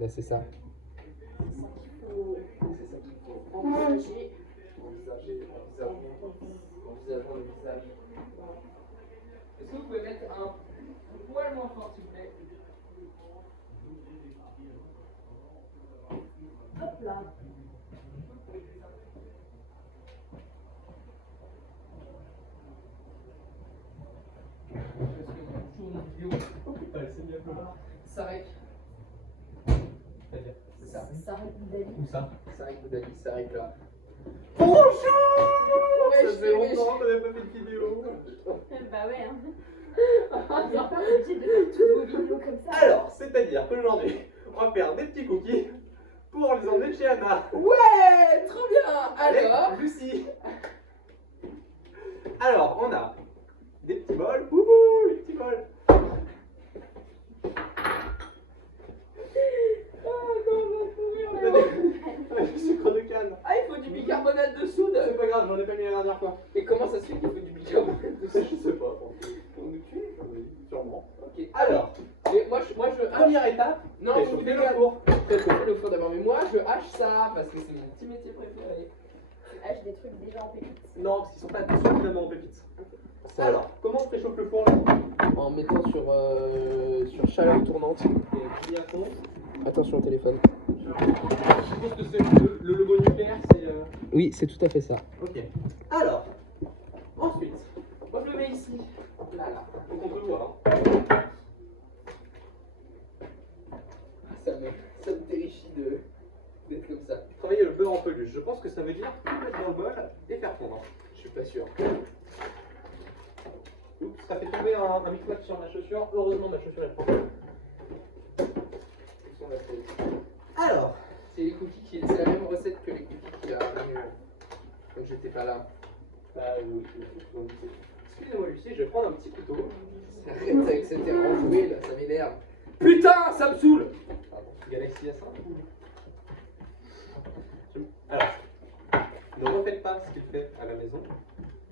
Là, c'est ça. C'est ça qu'il faut envisager. Envisageons le visage. Est-ce que vous pouvez mettre un poil moins fort, s'il vous plaît? Hop là. Sarek. C'est ça. Sarek Boudali. Où ça? Sarek Boudali, Sarek là. Bonjour! Ouais, Ça fait longtemps qu'on n'avait pas fait de vidéo. Bah ouais, hein. On n'est pas obligé de faire toutes vos vidéos comme ça. Alors, c'est-à-dire qu'aujourd'hui, on va faire des petits cookies pour les emmener chez Anna. Ouais, trop bien. Alors, Avec Lucie. Alors, on a des petits bols. Wouhou, les petits bols. Du sucre de canne. ah, il faut du bicarbonate de soude. C'est pas grave, j'en ai pas mis la dernière fois. Et comment ça se fait qu'il faut du bicarbonate de soude? Je sais pas. Pour nous tuer, sûrement. Ok. Alors, Mais moi je hache. première étape, Non, fais vous chauffer dégagez. le four. Faites le four d'abord. Mais moi je hache ça parce que c'est mon petit métier préféré. Tu haches des trucs déjà en pépites. Non, parce qu'ils sont pas suffisamment en pépites. Alors, comment on préchauffe le four là? En mettant sur chaleur tournante. Et puis à fond. Attention au téléphone. Je pense que c'est le logo nucléaire, c'est. Oui, c'est tout à fait ça. Ok. Alors, ensuite, Moi je le mets ici. Là, là. donc on peut voir. Ça me terrifie d'être comme ça. Travailler le beurre en peluche. Je pense que ça veut dire tout mettre dans le bol et faire fondre. Je suis pas sûr. Oups, ça fait tomber un micmac sur ma chaussure. Heureusement, ma chaussure est propre. Alors, C'est les cookies qui. C'est la même recette que les cookies qui a ramené quand j'étais pas là. bah oui, excusez-moi Lucie, je vais prendre un petit couteau. Arrête avec cette air enjoué là, ça m'énerve. Putain, ça me saoule. Pardon, Galaxy S1. Alors, ne refaites pas ce qu'il fait à la maison.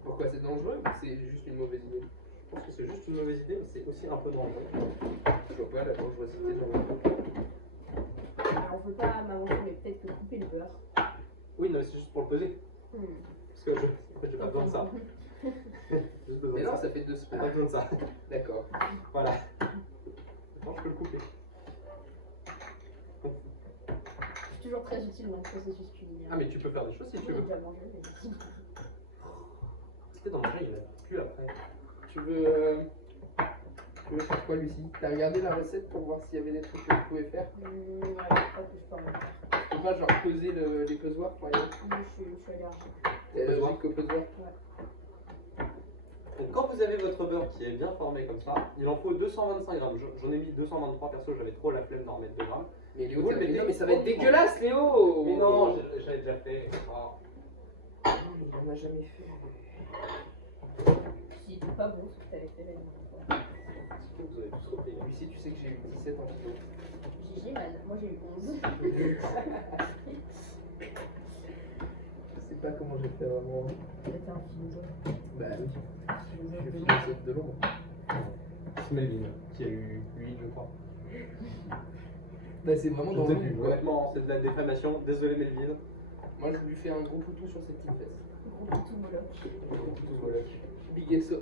Pourquoi c'est dangereux ou c'est juste une mauvaise idée? Je pense que c'est juste une mauvaise idée, mais c'est aussi un peu dangereux. Je vois pas la dangerosité dans le truc. Alors on peut pas m'avancer, mais peut-être que couper le beurre. Oui, non, c'est juste pour le peser. Parce que j'ai pas besoin de ça. J'ai juste besoin Mais de non, ça. ça fait 2 J'ai semaines. pas besoin de ça. D'accord. Voilà. Maintenant, je peux le couper. C'est toujours très utile dans le processus culinaire. Ah, mais tu peux faire des choses si tu J'ai veux. déjà mangé, mais... C'était dans manger, il n'y en a plus après. Tu veux faire quoi, Lucie? T'as regardé la recette pour voir s'il y avait des trucs que tu pouvais faire? Ouais, je crois que je peux en faire. Tu peux pas genre peser les pesoirs par exemple? Mais je suis allergique. T'es allergique au pesoir? Donc, quand vous avez votre beurre qui est bien formé comme ça, il en faut 225 grammes. J'en ai mis 223 perso, j'avais trop la flemme d'en remettre 2 grammes. Mais Léo, Vous le mais mettez non, mais ça va être au dégueulasse, Léo! Mais non, j'avais déjà fait. Oh. On n'a jamais fait. Si c'est pas bon, c'est que t'avais fait la dernière fois. Vous avez tous repris. Lucie, tu sais que j'ai eu 17 en philo. J'ai mal, moi j'ai eu 11. Je sais pas comment j'ai fait vraiment. C'était un philosophe. Bah oui. Philosophe Je de suis l'ombre. philosophe de l'ombre. C'est Melvin qui a eu 8, je crois. Bah c'est vraiment dans l'ombre quoi. Honnêtement, c'est de la défamation. Désolé, Melvin. Moi je lui fais un gros poutou sur cette petite fesse. Gros tout moloch. Gros poutou Moloch. Big SO.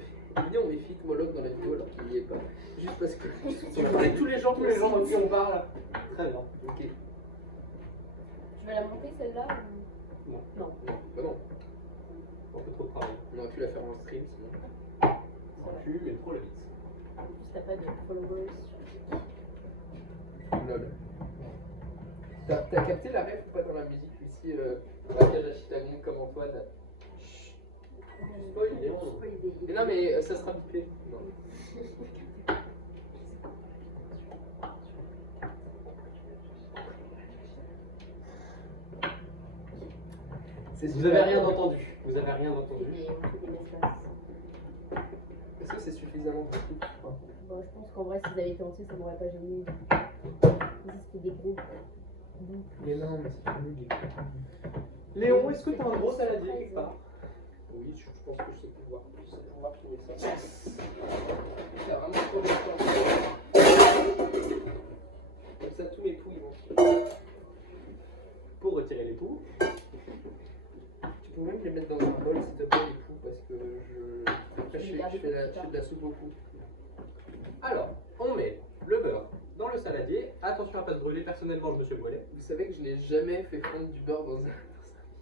Viens, on est fit Moloch dans la vidéo alors qu'il n'y est pas. Juste parce que. Tu connais tous les gens Tous les gens dans qui on parle. Très bien. Ok. Tu vas la monter celle-là ou... Non. Non. Non, bah non. Un peu trop de travail. On aurait pu la faire en stream sinon. Ça va. Tu mais trop la vite. En plus, t'as pas de followers sur TikTok. Lol. T'as capté la ref ou pas dans la musique Lucie dans laquelle Rachida Gong comme Antoine? Spoil, Léon. Mais non mais ça sera bipé. Non. Vous avez rien entendu. Vous avez rien On entendu. fait des messages. Est-ce que c'est suffisamment petit? Bon, je pense qu'en vrai, s'ils avaient été entiers, ça m'aurait pas gêné. C'était des gros. Mais non, mais c'est nul. Léon, est-ce que t'as un gros saladier quelque part? Oui, je pense que je sais pouvoir finir ça. Yes. Il y a vraiment trop de temps. Comme ça, tous mes coups ils vont. fais de la soupe au cou. Alors, on met le beurre dans le saladier. Attention à pas se brûler, personnellement je me suis brûlé. Vous savez que je n'ai jamais fait fondre du beurre dans un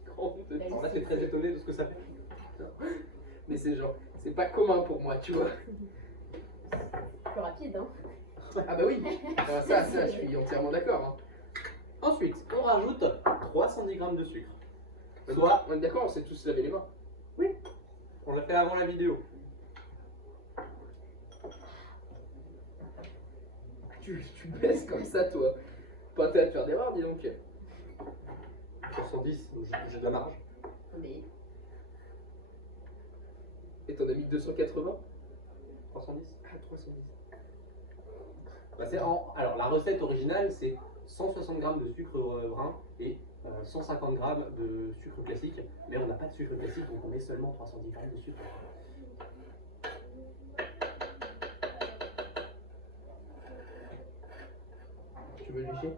micro-ondes. Alors là, t'es très étonné de ce que ça fait. Mais c'est genre, c'est pas commun pour moi, tu vois. Plus rapide, hein. Ah bah oui, alors ça, je suis entièrement d'accord. Hein. Ensuite, on rajoute 310 g de sucre. Soit, On est d'accord, on s'est tous lavé les mains. on l'a fait avant la vidéo. Tu baisses comme ça, toi. Pas intérêt de faire d'erreur, dis donc. 310, j'ai de la marge. Mais Et t'en as mis 280 310. Ah, 310. Bah, alors, la recette originale, c'est 160 g de sucre brun et 150 g de sucre classique. Mais on n'a pas de sucre classique, donc on met seulement 310 g de sucre. Tu veux lécher?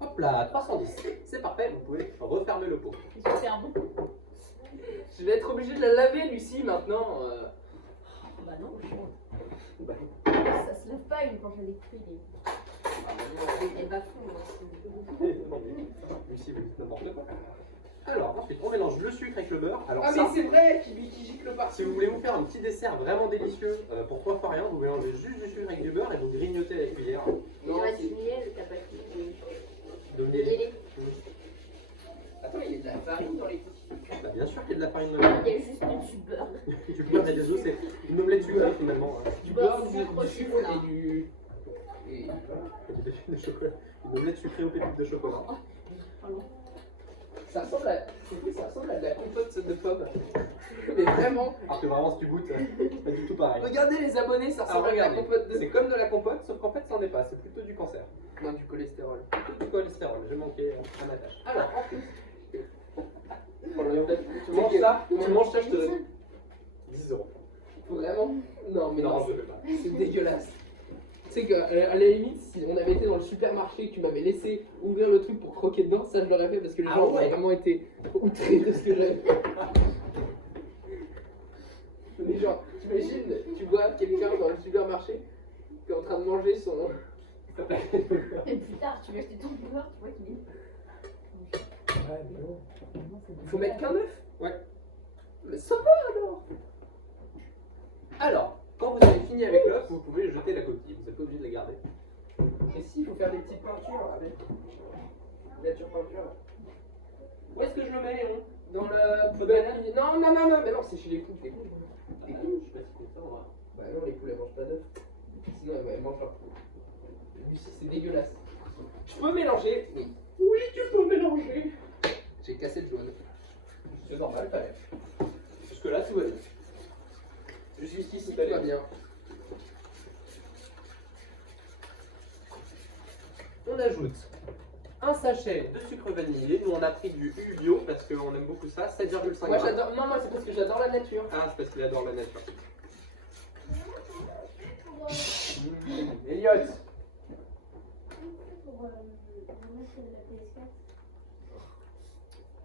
Hop là, 310. C'est parfait, vous pouvez refermer le pot. c'est super bon. Je vais être obligé de la laver, Lucie, maintenant. Bah non, Bah, ça se lave pas une quand je l'ai cuit. Elle va fondre. Lucie, vous dites n'importe quoi. Alors, ensuite, on mélange le sucre avec le beurre. Alors, Ah, ça, mais c'est vrai qui gicle partout. si vous voulez vous faire un petit dessert vraiment délicieux pour 3 fois rien, vous mélangez juste du sucre avec du beurre et vous grignotez à la cuillère. Non, J'aurais c'est- du miel, t'as pas De de miel. miel. Attends, il y a de la farine dans les cookies. Bah, bien sûr qu'il y a de la farine Il dedans. y a juste du beurre. Du beurre et des œufs, c'est une omelette sucrée finalement. Hein. Du Beurre, beurre, sucre, du sucre chocolat. et du. Et voilà. Et des pépites de chocolat. Une omelette sucrée aux pépites de chocolat. Pardon. Ça ressemble à de la compote de pommes. Mais vraiment, Alors que vraiment, si tu goûtes, c'est pas du tout pareil. regardez les abonnés, ça Alors ressemble à de la regardez, compote de. c'est comme de la compote, sauf qu'en fait, ça n'en est pas. C'est plutôt du cancer. Non, du cholestérol. Plutôt du cholestérol. J'ai manqué à ma tâche. Alors, en plus, Tu tu manges ça, je te donne 10 euros. Vraiment? Non, mais Non, non, je ne veux pas. c'est dégueulasse. Tu sais qu'à la limite, si on avait été dans le supermarché et que tu m'avais laissé ouvrir le truc pour croquer dedans, ça je l'aurais fait parce que les Ah gens ouais. ont vraiment été outrés de ce que j'avais fait. Mais genre, t'imagines, tu vois quelqu'un dans le supermarché qui est en train de manger son. Et plus tard, tu veux acheter ton beurre, tu vois qu'il est. Il faut mettre qu'un œuf? Ouais. Mais ça va alors! Alors, quand vous avez fini avec l'œuf, vous pouvez jeter la coquille. Vous n'êtes pas obligé de la garder. Et si, il faut faire des petites peintures avec. Nature peinture là. Où est-ce que je le mets, Léon? Dans la poubelle. Non, non, non, non, mais non, c'est chez les poules. Les poules. Je sais pas si c'est ça, on va. Bah non, les poules elles mangent pas d'œufs. Sinon elles mangent leur poule. Lucie, c'est dégueulasse. Je peux mélanger? Oui. Oui, tu peux mélanger. J'ai cassé le jaune. C'est normal, quand même. Jusque là, tout va bien. Jusqu'ici, Si c'est tout va bien. On ajoute un sachet de sucre vanillé. Nous, on a pris du U bio parce qu'on aime beaucoup ça. 7,5 Moi grammes. j'adore. Non, moi c'est parce que j'adore la nature. Ah, c'est parce qu'il adore la nature. Elliot. Pour mettre la PS4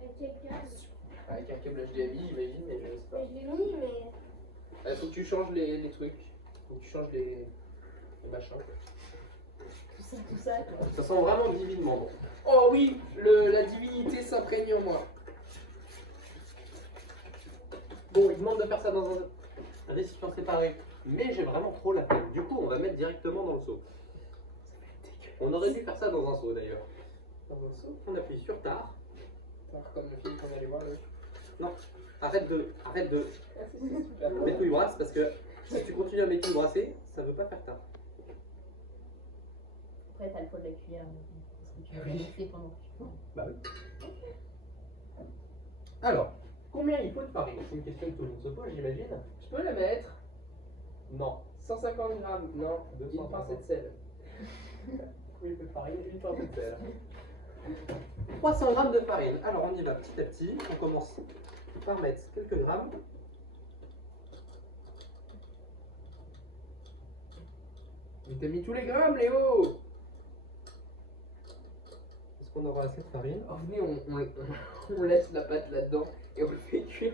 avec quel câble? Avec un câble HDMI, j'imagine, mais je sais pas. Je l'ai mis, mais Faut que tu changes les trucs. Faut que tu changes les machins. Tout ça, quoi. Ça sent vraiment divinement bon. Oh oui, la divinité s'imprègne en moi. Bon, il demande de faire ça dans un récipient séparé. Mais j'ai vraiment trop la flemme. Du coup, on va mettre directement dans le seau. On aurait dû faire ça dans un seau d'ailleurs. Dans un seau. On appuie sur tard. Alors, comme le film qu'on allait voir là. Arrête de Ah, c'est super. mettre tout brasse parce que si tu continues à mettre tout brasser, ça veut pas faire tard. Après, t'as le poids de la cuillère. Parce que tu vas Oui. laisser pendant que tu prends. Bah oui. Alors, combien il faut de farine? C'est une question que tout le monde se pose, j'imagine. Je peux la mettre? Non. 150 grammes. Non, 250. une pincée de sel. Oui, il faut de farine, une pincée de sel. 300 grammes de farine. Alors on y va petit à petit. On commence par mettre quelques grammes. Mais t'as mis tous les grammes, Léo! Est-ce qu'on aura assez de farine? Oh, venez, on laisse la pâte là-dedans et on le fait cuire.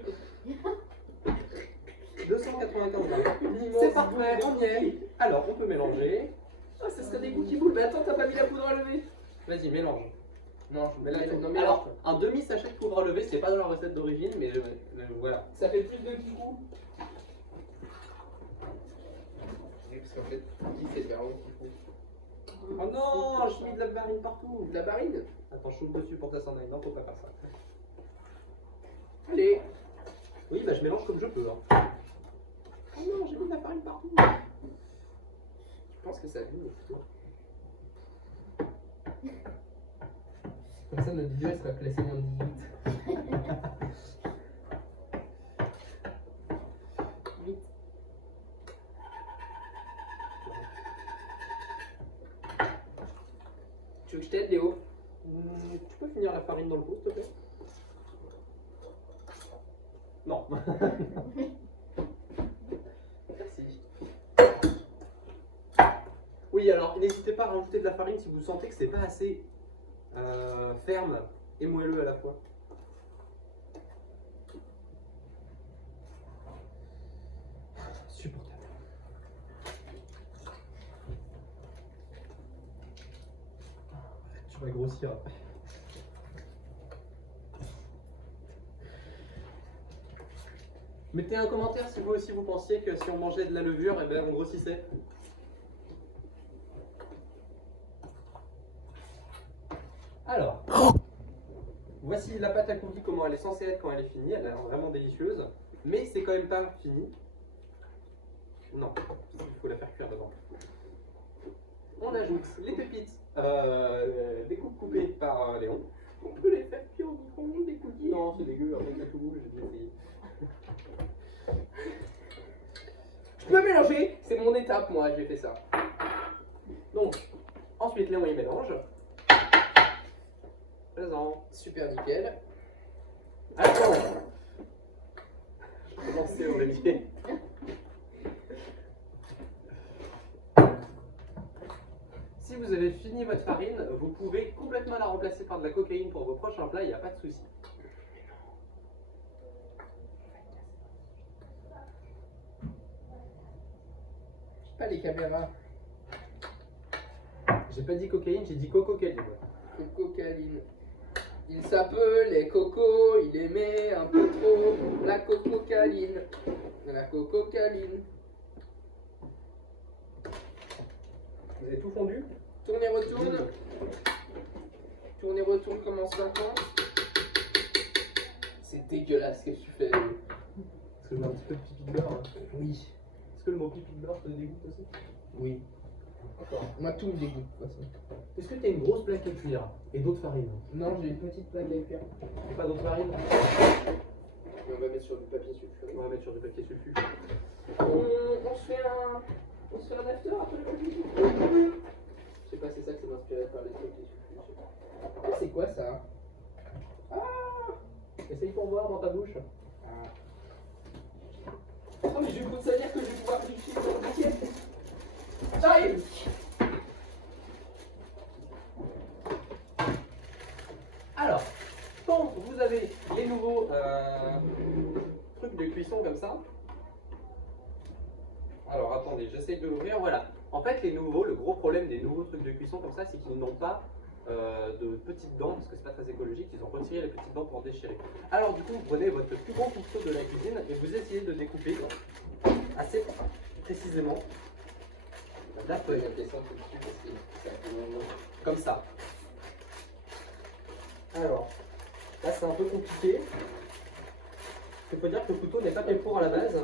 295 grammes. Une immense C'est parfait, boule on y est. Alors, on peut mélanger. Ah, ça serait des goûts qui boulent. Mais attends, t'as pas mis la poudre à lever. Vas-y, mélange. Non, Mais là, non, mais alors, un demi-sachet de poudre à lever, c'est pas dans la recette d'origine, mais voilà. ça fait plus de coups. Parce qu'en fait, qui c'est le verron qu'il faut. Oh non, je mets de la farine partout. De la barine. Attends, je saute dessus pour que ça s'en aille. Non, faut pas faire ça. Allez. Oui, bah je mélange comme je peux. Hein. Oh non, j'ai mis de la farine partout. Je pense que ça vient. Comme ça, notre vidéo elle sera classée moins de 18. Vite. Tu veux que je t'aide, Léo? Tu peux finir la farine dans le pot, s'il te plaît? Non. Merci. Oui, alors n'hésitez pas à rajouter de la farine si vous sentez que c'est pas assez ferme et moelleux à la fois. Supportable. Tu vas grossir après. Mettez un commentaire si vous aussi vous pensiez que si on mangeait de la levure, eh ben, on grossissait. Alors, voici la pâte à cookies, comment elle est censée être quand elle est finie. Elle a l'air vraiment délicieuse, mais c'est quand même pas fini. Non, il faut la faire cuire d'abord. On ajoute les pépites, des coupes coupées par Léon. On peut les faire cuire au micro-ondes, des cookies? Non, c'est dégueu, avec la tout rouge, j'ai déjà essayé. Je peux mélanger. C'est mon étape, moi, j'ai fait ça. Donc, ensuite Léon il mélange. Présent. Super nickel. Attends. Je peux lancer Olivier. Si vous avez fini votre farine, vous pouvez complètement la remplacer par de la cocaïne pour vos prochains plats, il n'y a pas de souci. Pas les caméras. J'ai pas dit cocaïne, j'ai dit coco-caline. Coco-caline. Il s'appelait Coco, il aimait un peu trop la coco-caline. La coco-caline. Vous avez tout fondu? Tourne et retourne. Tourne et retourne comme en 50. C'est dégueulasse ce que tu fais. Est-ce que j'ai un petit peu de pipi de beurre hein? Oui. Est-ce que le mot pipi de beurre te dégoûte aussi? Oui. D'accord. Moi tout me dégoûte de toute façon. Est-ce que tu as une grosse plaque à cuire et d'autres farines? Non, j'ai une petite plaque à cuire. Et pas d'autres farines? Et on va mettre sur du papier sulfuré. On va mettre sur du papier sulfu. On se fait un after après le papier sulfuré. Je sais pas, c'est ça que c'est inspiré par les papiers sulfurés. C'est quoi ça? Essaye pour voir dans ta bouche. Oh mais je vais ça dire que je vais pouvoir cliquer sur le papier. J'arrive. Alors, quand vous avez les nouveaux trucs de cuisson comme ça, alors attendez, j'essaye de l'ouvrir, voilà. En fait, les nouveaux, le gros problème des nouveaux trucs de cuisson comme ça, c'est qu'ils n'ont pas de petites dents, parce que c'est pas très écologique, ils ont retiré les petites dents pour en déchirer. Alors du coup, vous prenez votre plus gros couteau de la cuisine et vous essayez de découper assez précisément la feuille, comme ça. Alors, là c'est un peu compliqué. Il faut dire que le couteau n'est pas fait pour à la base.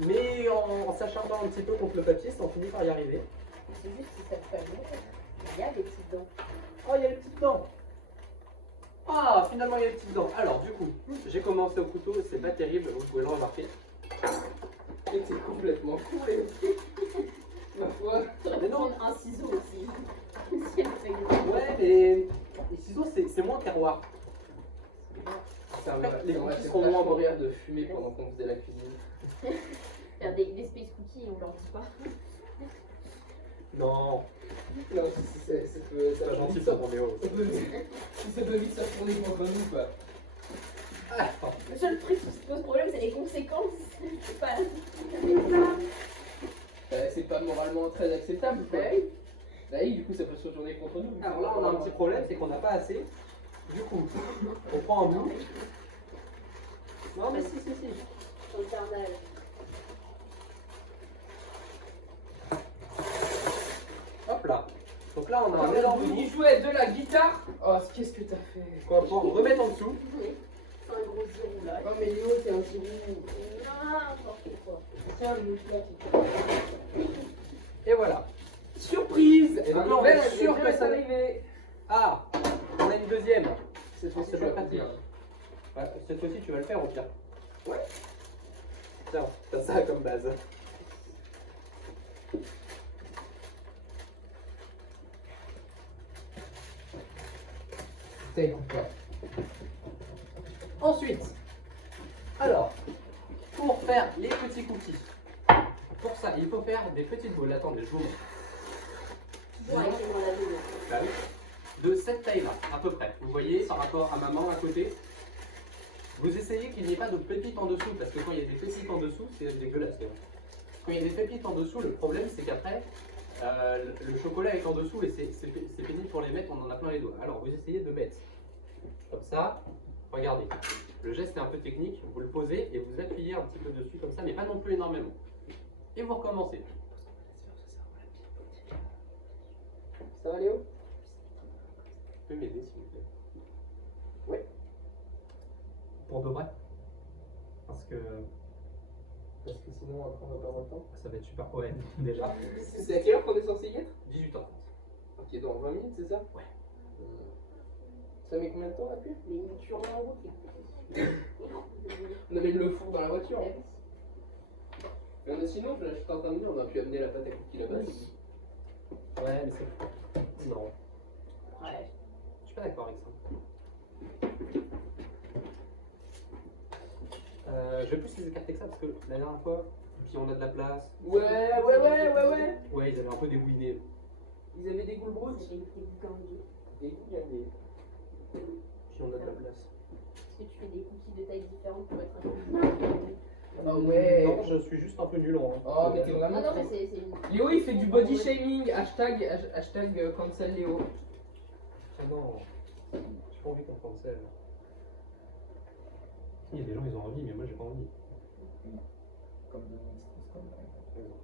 Mais en s'acharnant un petit peu contre le papier, ça en finit par y arriver. C'est juste si ça te fait mal. Il y a des petites dents. Oh, il y a les petites dents! Ah, finalement, il y a les petites dents. Alors, du coup, j'ai commencé au couteau, c'est pas terrible, vous pouvez le remarquer. Et c'est complètement cool. Ma foi. T'aurais pu Mais non. prendre un ciseau aussi. Si elle fait des- Ouais, mais les ciseaux, c'est moins terroir. Ça Les va cookies faire seront moins bons. rire de fumer pendant qu'on faisait la cuisine. Faire des space cookies, on leur dit pas. Non, Non, c'est pas gentil pour Roméo. Ça peut vite se retourner contre nous quoi. Le seul truc qui se pose problème, c'est les conséquences. C'est pas. C'est pas moralement très acceptable. Quoi. Bah oui, du coup, ça peut se retourner contre nous. Alors là, on a un petit problème, c'est qu'on n'a pas assez. Du coup, on prend un bout. Non, mais si. Sur le carnage. Hop là. Donc là, on a un On énorme a bout du jouet, de la guitare. Oh, qu'est-ce que t'as fait? qu'on va pouvoir remettre en dessous. C'est un gros zéro là. Oh, mais Léo, c'est un zéro. N'importe quoi. Tiens, le Et voilà. surprise. Et donc là, on est sûr que ça arriver. Ah, on a une deuxième. Cette fois-ci, C'est c'est pas pas pratique. pratique. Ouais, cette fois-ci, tu vas le faire au pire. Ouais. Tiens, t'as ça comme base. Ensuite, alors, pour faire les petits cookies, pour ça, il faut faire des petites boules. Attendez, je vous montre. Toujours avec les mains lavées. Bah oui. De cette taille-là, à peu près. Vous voyez, par rapport à ma main à côté. Vous essayez qu'il n'y ait pas de pépites en dessous, parce que quand il y a des pépites en dessous, c'est dégueulasse. Quand il y a des pépites en dessous, le problème c'est qu'après, le chocolat est en dessous et c'est pénible pour les mettre, on en a plein les doigts. Alors vous essayez de mettre comme ça, regardez. Le geste est un peu technique, vous le posez et vous appuyez un petit peu dessus comme ça, mais pas non plus énormément. Et vous recommencez. Ça va, Léo? Tu peux m'aider s'il vous plaît? Pour de vrai. Parce que Parce que sinon, après, on va perdre le temps. ça va être super poète déjà. C'est à quelle heure qu'on est censé y être? 18 ans. Ok, dans 20 minutes, c'est ça? Ouais. Ça met combien de temps à cuire? Les miniatures en route. On avait le four dans la voiture. Mais sinon, je suis en train de dire, on a pu amener la pâte à cookies là-bas. Ouais, mais c'est... Non. Ouais. Je suis pas d'accord avec ça. Je vais plus les écarter que ça parce que la dernière fois, puis on a de la place. Ouais. Ouais, ils avaient un peu dégouliné. Ils avaient des goules brutes. J'ai des bouquins de. Des goûts, Puis on a de la place. Est-ce que tu fais des cookies de taille différente pour être un peu. Oh ouais. Non, je suis juste un peu nul en. Oh, mais t'es vraiment. Non, mais c'est. Léo, il fait du body shaming. Hashtag cancel Léo. Ah non, j'ai pas envie qu'on cancelle. Il y a des gens, ils ont envie, mais moi j'ai pas envie. Comme Dominique Strauss-Kahn, par exemple.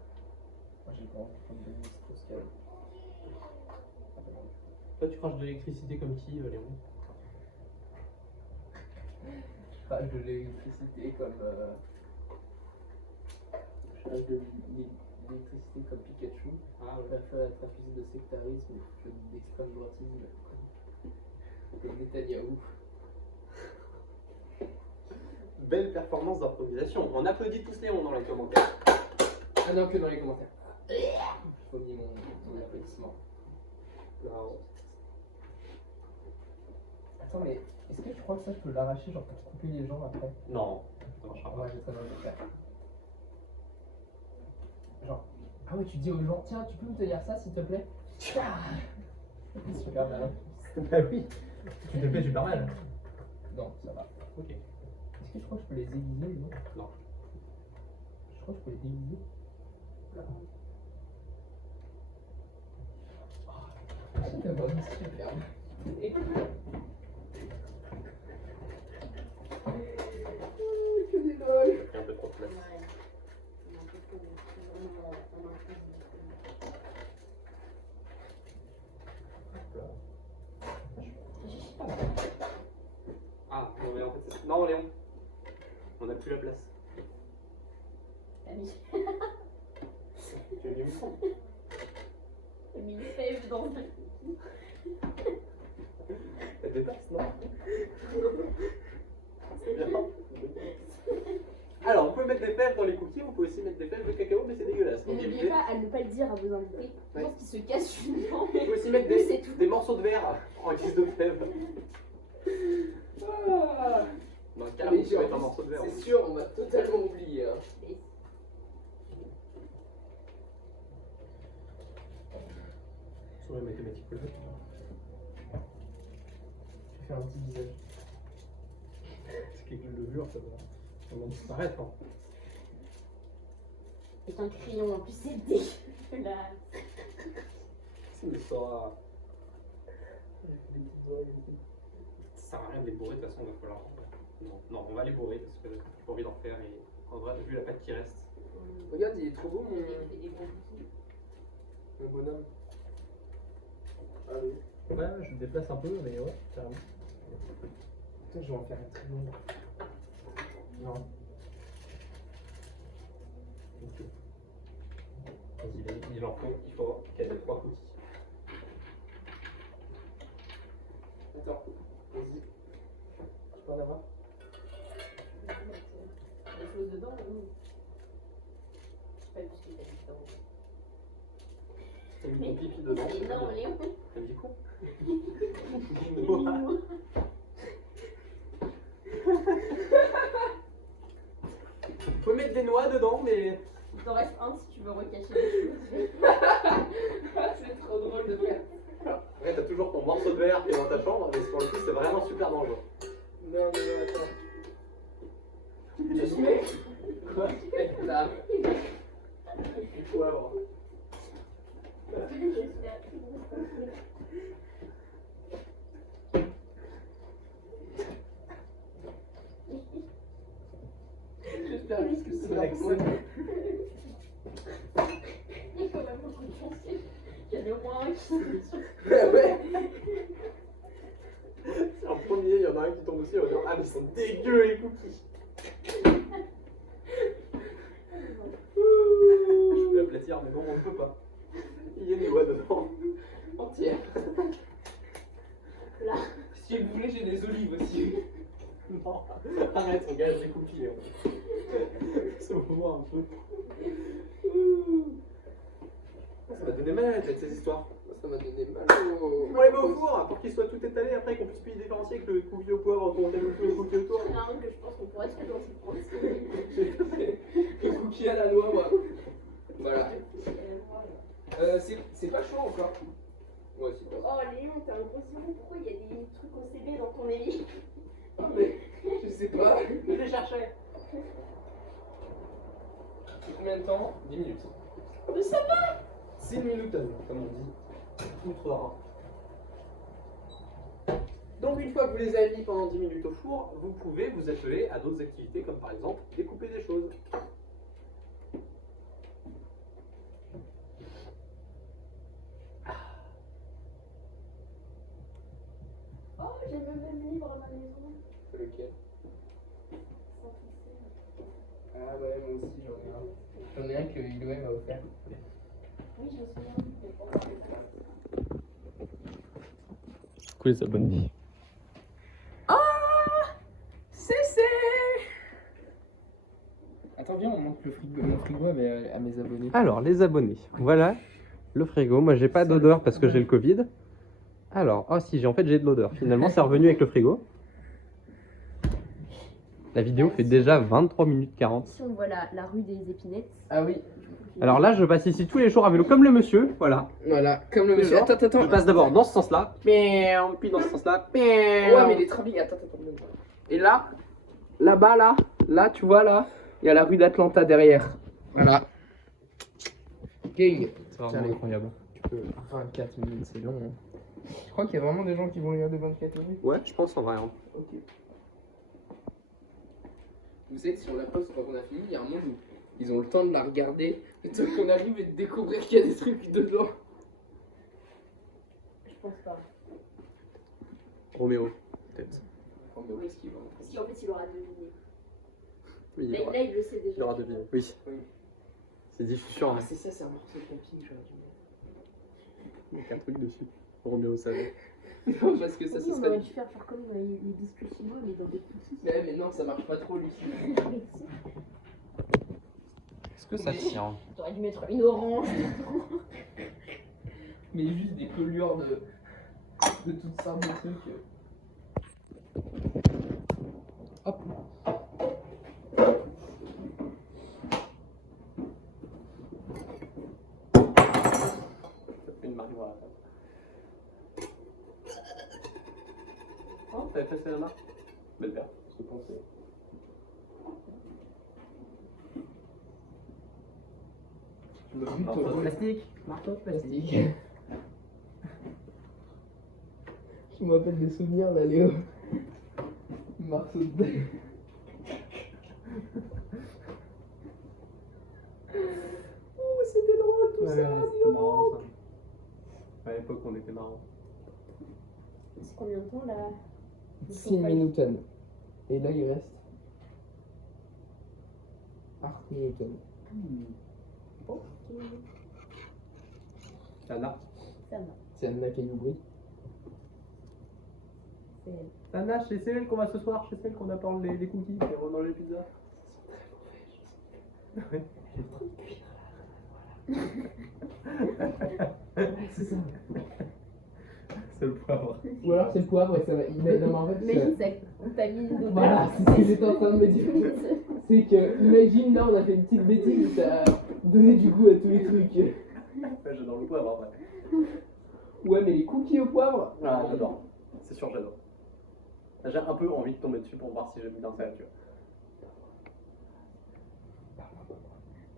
Moi, j'ai pas envie comme Dominique Strauss-Kahn. Toi, tu craches de l'électricité comme qui, Léon? Crache de l'électricité comme. Crache de l'électricité comme Pikachu. Ah Je préfère être accusé de sectarisme que d'extrême droitisme comme Netanyahou. Belle performance d'improvisation. On applaudit tous Léon dans les commentaires. Ah non, que dans les commentaires. Faut mis mon applaudissement. Non. Attends, mais est-ce que tu crois que ça, je peux l'arracher, genre pour couper les jambes après? Non, ça marchera pas. Ouais, j'ai très envie de le faire. Genre, ah ouais, tu dis aux gens, tiens, tu peux me tenir ça s'il te plaît? Super malin. Bah oui, tu te fais super mal. Non, ça va. Ok. Est-ce que je crois que je peux les aiguiser ou non? Non. Je crois que je peux les déguiser. C'est vraiment superbe. Que des drôles. Il y a un peu trop de place. Ouais. On a un peu trop. Vraiment, on a un peu. Ah, non, mais en fait, c'est... Non, Léon. On n'a plus la place. T'as mis. Tu as mis où ça? T'as mis une fève dans le. Ça dépasse, non? C'est bien. Alors, on peut mettre des fèves dans les cookies, on peut aussi mettre des fèves de cacao, mais c'est dégueulasse. Et Donc, n'oubliez évitez. pas à ne pas le dire à vos invités. Je Ouais. pense qu'ils se cassent une dent. On peut aussi mettre C'est tout. des morceaux de verre en guise de fèves. Ah. Dans un carré, Mais on peut mettre un genre, morceau de verre. c'est sûr, on m'a totalement oublié. Hein. Sur la mathématique le fait. Je vais faire un petit visage. quelques levures, ça va disparaître. Hein. Avec un crayon, en plus c'est dégueulasse. Mais ça aura. Ça sert à rien de les bourrer, de toute façon, il va falloir. Non, on va les bourrer parce que j'ai pas envie d'en faire et en vrai, vu la pâte qui reste. Regarde, il est trop beau Il fait des bons bisous. mon bonhomme. Allez. Ouais, je le déplace un peu, mais ouais, carrément. Putain, je vais en faire un très long. Non. Ok. Vas-y, il en faut, il faut qu'il y ait 3 petits. Attends, vas-y. Je peux en avoir? Des choses dedans, oui. Je sais pas plus ce que t'as dit dedans. T'as mis ton pipi dedans. C'est énorme, Léon. T'as dit quoi? Faut mettre des noix dedans, mais. Il t'en reste un si tu veux recacher les choses. C'est trop drôle de faire. Après, t'as toujours ton morceau de verre qui est dans ta chambre, mais pour le coup, c'est vraiment super dangereux. Non, attends. Tu te mets? Quoi? Là. Du poivre. J'espère juste que c'est Avec la ça. Il y a quand même beaucoup de chance. Il y en a au moins un qui tombe dessus. Ouais. En premier, il y en a un qui tombe aussi, on va dire ah, mais ils sont dégueux les cookies. Je peux l'aplatir, mais non, on ne peut pas. Il y a une noix dedans. Entière. Là. Si vous voulez, j'ai des olives aussi. Non, arrête, on gage les cookies. Ça va voir un peu. Ça m'a donné mal à la tête ces histoires. Ça m'a donné mal au. On les met au four pour qu'ils soient tout étalés après qu'on puisse plus les différencier avec le cookie au poivre qu'on aime tous les cookies autour. Il y en a un que je pense qu'on pourrait se mettre dans cette province. Le cookie à la noix, moi. Voilà. C'est pas chaud encore. Ouais, c'est pas. Oh Léon, t'es un gros zéro, pourquoi il y a des trucs au CB dans ton élit? Ah, mais je sais pas. Je les cherchais. Combien de temps? 10 minutes. Mais ça va! 6 minutes, comme on dit. Outre rare. Donc une fois que vous les avez mis pendant 10 minutes au four, vous pouvez vous atteler à d'autres activités comme par exemple découper des choses. Oh, j'ai le même livre à ma maison. Lequel? Sans fixer. Ah ouais, moi aussi j'en ai un. J'en ai un que Iloé m'a offert. Oui, je me souviens, mais pas encore. Coucou les abonnés. Attends, viens, on montre le frigo, mon frigo à mes abonnés. Alors, les abonnés, voilà le frigo. Moi, j'ai pas d'odeur parce que j'ai le Covid. Alors, oh si, en fait, j'ai de l'odeur. Finalement, c'est revenu avec le frigo. La vidéo fait déjà 23 minutes 40. Ici, on voit la rue des Épinettes. Ah oui, Alors là, je passe ici tous les jours à vélo, comme le monsieur, voilà. voilà, comme le Tous les monsieur. jours. Attends. Je passe d'abord dans ce sens-là, puis dans ce sens-là. Ouais, mais il est très bien. Attends. Et là, là-bas, là, tu vois, là, il y a la rue d'Atlanta derrière. Voilà. Gang. C'est vraiment incroyable. Tu peux. 24 minutes, c'est long. Hein. Je crois qu'il y a vraiment des gens qui vont regarder 24 minutes. Ouais, je pense en vrai. Hein. Ok. Vous savez que sur la poste, quand on a fini, il y a un monde où ils ont le temps de la regarder, le temps qu'on arrive et de découvrir qu'il y a des trucs dedans. Je pense pas. Roméo, peut-être. Oh, mais où est-ce qu'il va? Si en fait, il aura deviné. Oui, Là, il le sait déjà. il aura deviné. Oui, Oui. c'est diffusion. Ah, Hein. c'est ça, c'est un morceau de camping, j'aurais dû Il y a un truc dessus. Roméo savait. mettre. Non, parce que ça, Oui, ce on serait. aurait dû faire genre comme les biscuits chinois, mais dans des cookies. Mais non, ça marche pas trop, Lucie. Est-ce que ça tient? T'aurais dû mettre une orange. Mais juste des collures de toutes sortes de trucs. Hop. Une marque, voilà. Oh, t'avais fait la marque? Belle paire, ce que pensais. Marteau de plastique. Marteau de plastique. Plastique. Je me rappelle des souvenirs là, Léo. Marceau de. Oh, c'était drôle tout Ouais, ça, dis c'était donc. marrant ça. À l'époque, on était marrant. C'est combien de temps là 6 Minuten. Et là, il reste 8 Minuten. Tana. Ça va. C'est Anna Cailloubry. C'est elle. Tana, c'est celle qu'on va ce soir, c'est celle qu'on apporte les cookies et on mange les pizzas. Ouais. C'est ça. C'est le poivre. Ou alors c'est le poivre et ça va. Non, mais en fait, Imagine ça contamine d'odeur. voilà, c'est ce que j'étais en train de me dire. C'est que, imagine, là, on a fait une petite bêtise, ça a donné du goût à tous les trucs. Ouais, j'adore le poivre après. Ouais, mais les cookies au poivre. Ah, j'adore. C'est sûr, j'adore. J'ai un peu envie de tomber dessus pour voir si j'aime bien ça, tu vois.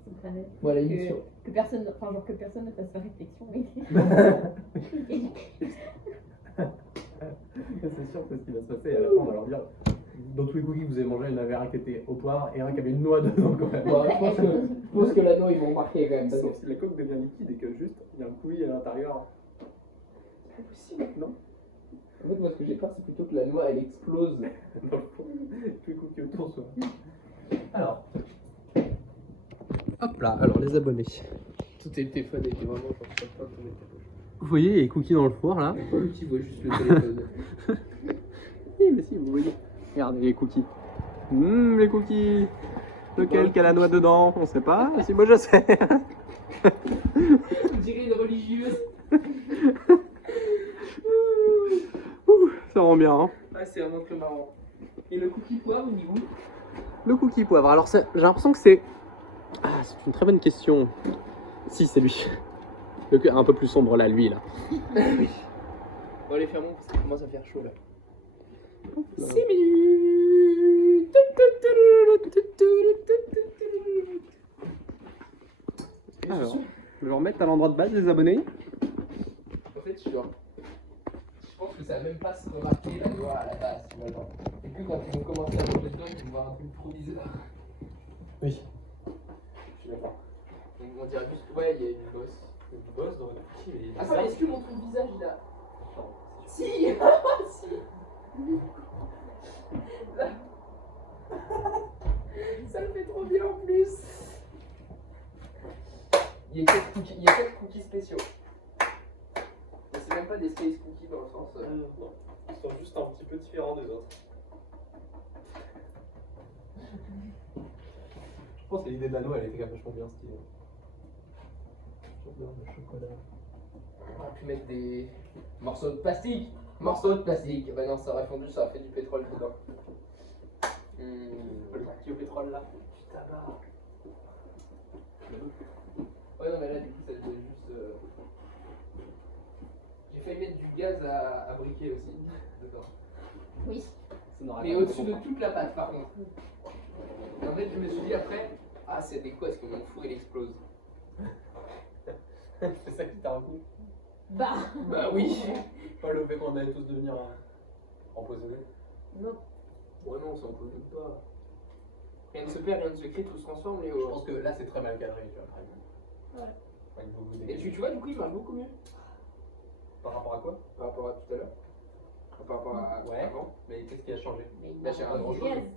C'est très net. Voilà, émission. Que personne, enfin genre que personne ne fasse sa réflexion. Mais... C'est sûr, c'est ce qui va se passer. À la fin, on va leur dire dans tous les cookies que vous avez mangés, il y en avait un qui était au poivre et un qui avait une noix dedans quand même. Bon, je pense que l'anneau, ils vont remarquer quand même. Parce que Sauf si la coque devient liquide et que juste il y a un coulis à l'intérieur. c'est possible. Non. En fait, moi, ce que j'ai peur, c'est plutôt que la noix, elle explose. Dans le fond, tous les cookies autour soient. Alors. Hop là, alors les abonnés. Tout est le téléphone était vraiment genre sur le point de tomber de ta bouche. Vous voyez les cookies dans le four là? Pas lui qui voit juste le téléphone. Oui, mais si, vous voyez. Regardez les cookies. Les cookies. Lequel qui a la noix dedans? On sait pas. Si, moi je sais. On dirait une religieuse. Ça rend bien, hein. Ah, c'est vraiment très marrant. Et le cookie poivre, il goûte. Le cookie poivre. Alors, j'ai l'impression que c'est. Ah, c'est une très bonne question. Si, c'est lui. Un peu plus sombre là, lui là. Oui. Bon, allez, fermons parce qu'il commence à faire chaud là. Là. 6 minutes. Alors, je vais remettre à l'endroit de base les abonnés. En fait, je pense que ça va même pas se remarquer la noix à la base, finalement. Et puis quand ils vont commencer à manger dedans, ils vont voir un truc trop bizarre. Oui. Je suis d'accord. Donc on dirait plus que ouais, il y a une bosse. Une bosse dans le cookie, mais. Ah, ça, est-ce que mon truc visage il a. Si. Si. Ça le fait trop bien en plus. Il y a 4 cookies spéciaux. Mais c'est même pas des space cookies dans le sens. Non, ils sont juste un petit peu différents des autres. Je pense que l'idée de la noix, elle était quand même vachement bien stylée. J'adore le chocolat. On aurait pu mettre des morceaux de plastique. Morceaux de plastique. Bah non, ça aurait fondu, ça aurait fait du pétrole dedans. Le parti au pétrole là. Du tabac. Ouais, non, mais là, du coup, ça devait juste. J'ai failli mettre du gaz à briquet aussi. D'accord. Oui. Ça n'aurait Mais pas au-dessus été de toute la pâte, par contre. Et en fait, je me suis dit après, ah, c'est des quoi, est-ce que mon four il explose? C'est ça qui t'a un coup. Bah. Bah oui. Pas le fait qu'on allait tous devenir empoisonnés. Non. Ouais, non, ça on peut même pas. Rien ne se perd, rien ne se crée, tout se transforme, Léo. Je pense que là c'est très mal cadré, tu vois, par exemple. Ouais. Avec beaucoup Et d'équipes. tu vois, du coup, il marche beaucoup mieux. Par rapport à quoi? Par rapport à tout à l'heure. Par rapport à Ouais. avant. Mais qu'est-ce qui a changé? Mais il Bah, manque j'ai encore un du grand gaz. chose.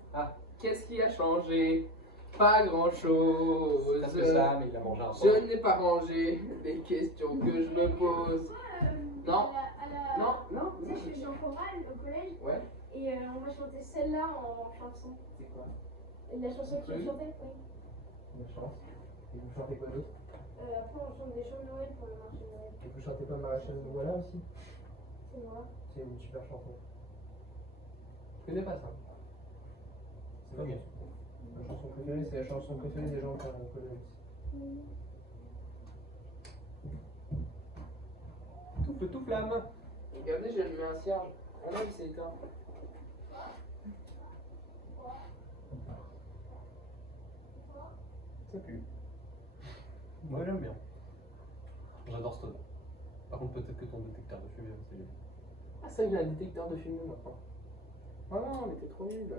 Qu'est-ce qui a changé? Pas grand chose. Parce que ça, mais il a mangé un Je n'ai pas rangé les questions que je me pose. Non. Non, non, Tu sais, je suis en chorale au collège Ouais, et on va chanter celle-là en chanson. c'est quoi? La chanson que Oui. tu chantais, oui. La chance. Et vous chantez quoi d'autre? Après, on chante des chants de Noël pour le marché de Noël. Et vous chantez pas Maréchal de Voilà aussi? C'est moi. C'est une super chanson. Je connais pas ça. C'est Ok. Ma chanson préférée, c'est la chanson préférée des gens qui ont au collège. Tout feu, tout flamme. Regardez, j'ai allumé un cierge. Oh non, il s'est éteint. Ça pue. Moi j'aime bien. J'adore Stoner. Par contre, peut-être que ton détecteur de fumée, c'est mieux. Ah, ça, il y a un détecteur de fumée maintenant. Ah non, mais t'es trop nul.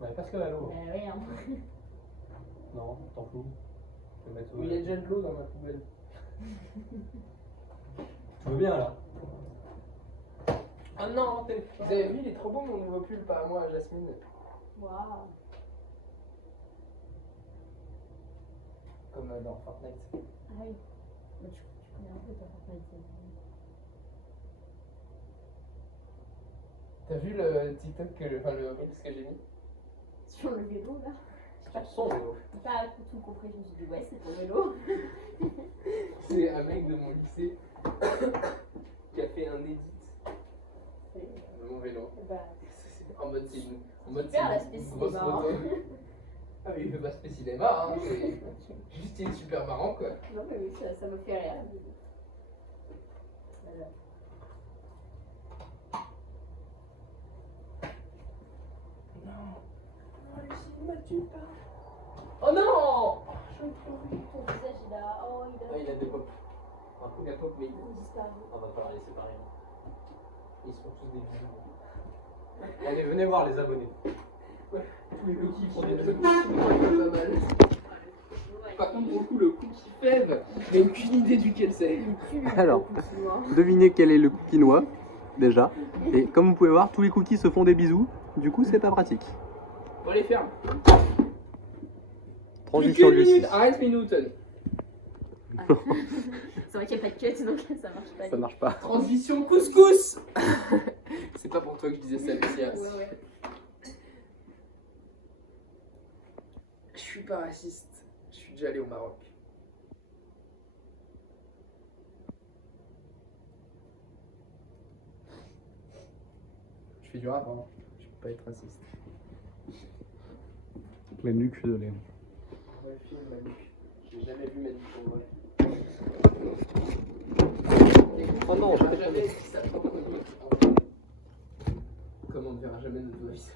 Ouais, parce que à l'eau. Bah oui, hein. Non, t'en fous. Je vais mettre Oui, il y a déjà de l'eau dans ma poubelle. Tu veux bien là? Ah non, vous avez vu, il est trop beau mon nouveau pull, pas à moi, à Jasmine. Waouh. Comme dans Fortnite. Ah oui. Mais tu connais un peu ta Fortnite. T'as vu le TikTok, enfin le Reels que j'ai mis? Sur le vélo là. Sur son vélo. J'ai pas tout compris, je me suis dit ouais c'est ton vélo. C'est un mec de mon lycée qui a fait un edit de mon vélo. Bah, En mode c'est une. En mode super, c'est l'aspect une grosse cinéma, moto. Ah oui, le aspect cinéma, hein, c'est juste il est super marrant quoi. non mais oui, ça me fait rire. Voilà. Non, Lucie, ne me tue pas. Oh non! Je me pleurer. Ton visage il a. Oh il a. Ah, il a des pop. Un coup. Il a pop, mais Il a disparu. On va pas la laisser pareil. Ils sont tous des bisous. Allez, venez voir les abonnés. tous les cookies font des trucs pas mal. Par contre, beaucoup le cookie fève, j'ai aucune idée duquel c'est. Alors, devinez quel est le cookie noix, déjà. Et comme vous pouvez voir, tous les cookies se font des bisous. Du coup, c'est pas pratique. Bon, allez, ferme. Transition Plus qu'une Lucie. minute, arrête minuten. C'est vrai qu'il n'y a pas de cut donc ça marche pas. Ça marche pas. Transition couscous. C'est pas pour toi que je disais ça, Lucias. Ouais. Je suis pas raciste. Je suis déjà allé au Maroc. Je fais du rap, hein. Je peux pas être raciste. La nuque de Léon. Ouais, film Manu. J'ai jamais vu Manu pour vrai. Oh non, On verra jamais ça. Comme on ne verra jamais notre vrai visage.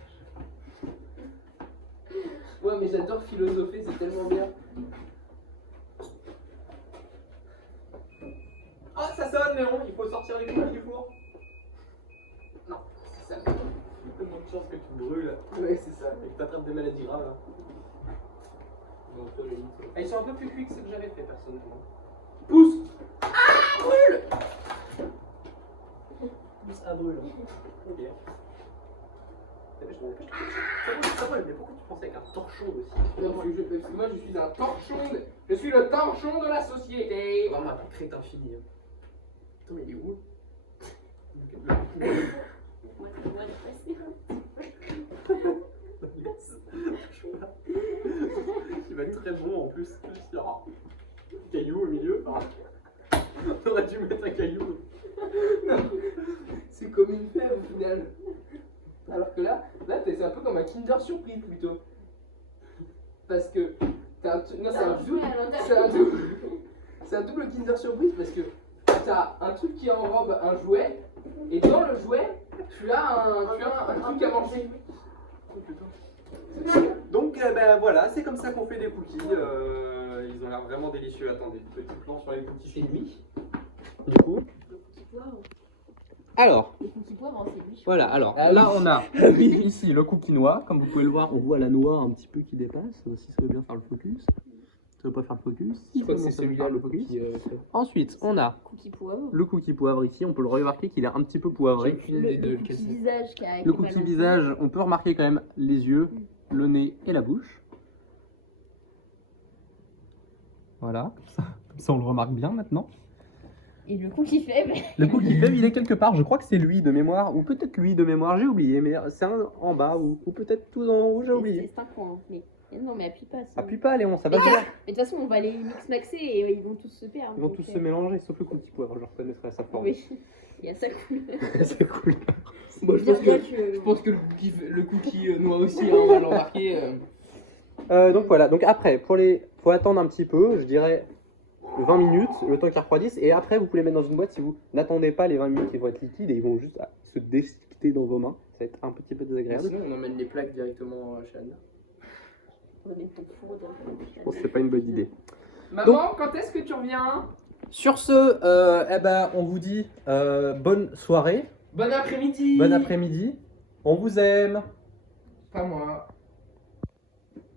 Ouais, mais j'adore philosopher, c'est tellement bien. Ah, ça sonne, Léon, il faut sortir les cookies du four. Non, c'est ça. Tellement de chance que tu brûles Ouais, c'est ça. et que t'attrapes des maladies graves là. Ah, ils sont un peu plus cuits que ceux que j'avais fait personnellement. Pousse. Ah, brûle. Ça brûle. Ok. Ça brûle, mais pourquoi tu pensais avec un torchon aussi? Non, parce que moi je suis un torchon. Je suis le torchon de la société. Vraiment un crête infini. Attends, mais il est où? Il va être très bon en plus. Il y aura un caillou au milieu. On aurait dû mettre un caillou. C'est comme une fève au final. Alors que là c'est un peu comme un Kinder Surprise plutôt. Parce que t'as un non, c'est un double. C'est un double Kinder Surprise parce que t'as un truc qui enrobe un jouet et dans le jouet tu as un truc à manger. Donc ben, voilà, c'est comme ça qu'on fait des cookies. Ils ont l'air vraiment délicieux. Attendez, petit plan sur les cookies finis. Du coup. Alors, Les cookies poivres, c'est lui. voilà, alors là on a ici le cookie noix, comme vous pouvez le voir, on voit la noix un petit peu qui dépasse, si ça veut bien faire le focus. Ça veut pas faire le focus. Je crois que Bon, c'est ça veut celui-là faire le cookie. Ensuite, on a Cookie poivre. le cookie poivre ici, on peut le remarquer qu'il est un petit peu poivré. aucune Le, idée de le lequel cookie c'est. visage qui a. Le cookie visage, on peut remarquer quand même les yeux, le nez et la bouche. Voilà, comme ça on le remarque bien maintenant. Et le cookie faible. Le cookie faible, il est quelque part, je crois que c'est lui de mémoire, ou peut-être lui de mémoire, j'ai oublié, mais c'est un en bas, ou peut-être tout en haut, j'ai oublié. C'est un coin. Mais non, mais appuie pas. sinon. Appuie pas, Léon, ça va Mais bien. de toute façon, on va les mix-maxer et ils vont tous se perdre. Ils vont donc, tous se mélanger, sauf le cookie poivre, je reconnaîtrai sa forme. Oui, il y a sa couleur. C'est cool. Moi je pense que le cookie noir aussi, hein, on va l'embarquer. Donc voilà, donc après, faut attendre un petit peu, je dirais 20 minutes, le temps qu'ils refroidissent, et après vous pouvez les mettre dans une boîte si vous n'attendez pas les 20 minutes, ils vont être liquides et ils vont juste se déchiqueter dans vos mains. Ça va être un petit peu désagréable. Sinon on emmène les plaques directement chez Anna. pour donner ton four. Je pense que c'est pas une bonne idée. Maman, quand est-ce que tu reviens? Sur ce, eh ben, on vous dit bonne soirée, Bon après-midi. bon après-midi. On vous aime. Pas moi.